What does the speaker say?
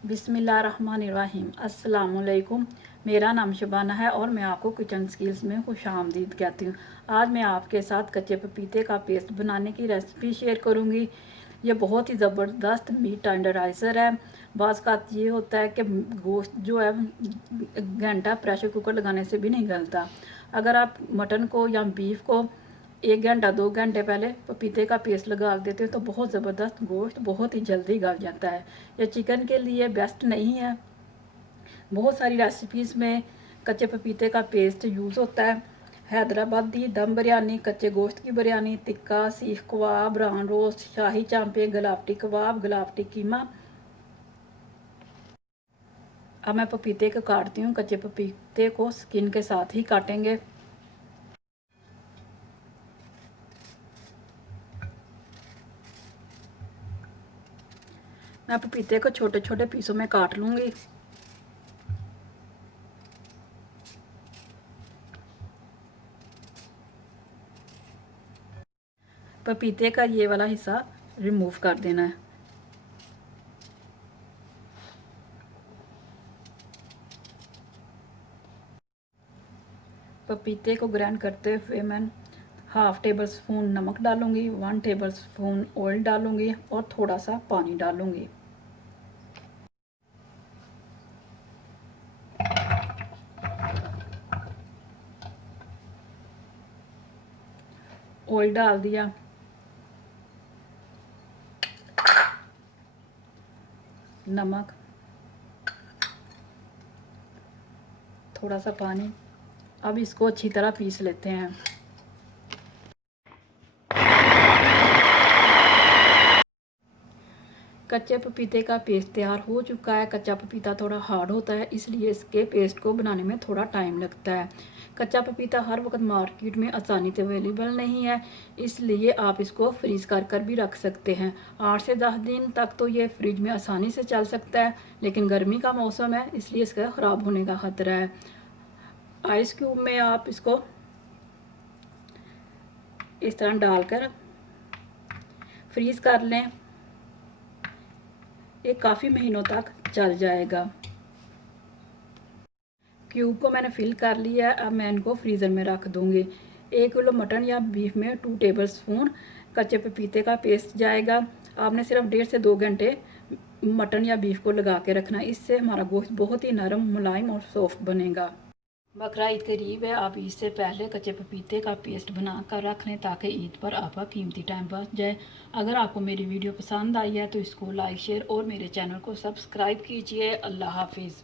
बिस्मिल्लाहिर्रहमानिर्रहीम। अस्सलाम वालेकुम। मेरा नाम शबाना है और मैं आपको किचन स्किल्स में खुशामदीद कहती हूँ। आज मैं आपके साथ कच्चे पपीते का पेस्ट बनाने की रेसिपी शेयर करूँगी। ये बहुत ही ज़बरदस्त मीट टेंडराइज़र है। बाज़ का ये होता है कि गोश्त जो है घंटा प्रेशर कुकर लगाने से भी नहीं गलता। अगर आप मटन को या बीफ को 1 घंटा 2 घंटे पहले पपीते का पेस्ट लगा देते हैं तो बहुत ज़बरदस्त गोश्त बहुत ही जल्दी गल जाता है। ये चिकन के लिए बेस्ट नहीं है। बहुत सारी रेसिपीज़ में कच्चे पपीते का पेस्ट यूज़ होता है। हैदराबादी दम बिरयानी, कच्चे गोश्त की बिरयानी, टिक्का, सीख कबाब, रान रोस्ट, शाही चांपे, गलावटी कबाब, गलावटी कीमा। अब मैं पपीते को काटती हूँ। कच्चे पपीते को स्किन के साथ ही काटेंगे। मैं पपीते को छोटे छोटे पीसों में काट लूँगी। पपीते का ये वाला हिस्सा रिमूव कर देना है। पपीते को ग्राइंड करते हुए मैं हाफ़ टेबल स्पून नमक डालूंगी, 1 टेबल स्पून ऑयल डालूंगी और थोड़ा सा पानी डालूंगी। ऑयल डाल दिया, नमक, थोड़ा सा पानी। अब इसको अच्छी तरह पीस लेते हैं। कच्चे पपीते का पेस्ट तैयार हो चुका है। कच्चा पपीता थोड़ा हार्ड होता है, इसलिए इसके पेस्ट को बनाने में थोड़ा टाइम लगता है। कच्चा पपीता हर वक्त मार्केट में आसानी से अवेलेबल नहीं है, इसलिए आप इसको फ्रीज़ कर भी रख सकते हैं। 8 से 10 दिन तक तो ये फ्रिज में आसानी से चल सकता है, लेकिन गर्मी का मौसम है इसलिए इसका ख़राब होने का खतरा है। आइस क्यूब में आप इसको इस तरह डालकर फ्रीज़ कर लें। ये काफ़ी महीनों तक चल जाएगा। क्यूब को मैंने फिल कर लिया है। अब मैं इनको फ्रीज़र में रख दूँगी। 1 किलो मटन या बीफ में 2 टेबल स्पून कच्चे पपीते का पेस्ट जाएगा। आपने सिर्फ 1.5 से 2 घंटे मटन या बीफ को लगा के रखना है। इससे हमारा गोश्त बहुत ही नरम, मुलायम और सॉफ्ट बनेगा। बकरा ईद करीब है, आप ईद से पहले कच्चे पपीते का पेस्ट बना कर रख लें ताकि ईद पर आपका कीमती टाइम बच जाए। अगर आपको मेरी वीडियो पसंद आई है तो इसको लाइक, शेयर और मेरे चैनल को सब्सक्राइब कीजिए। अल्लाह हाफिज़।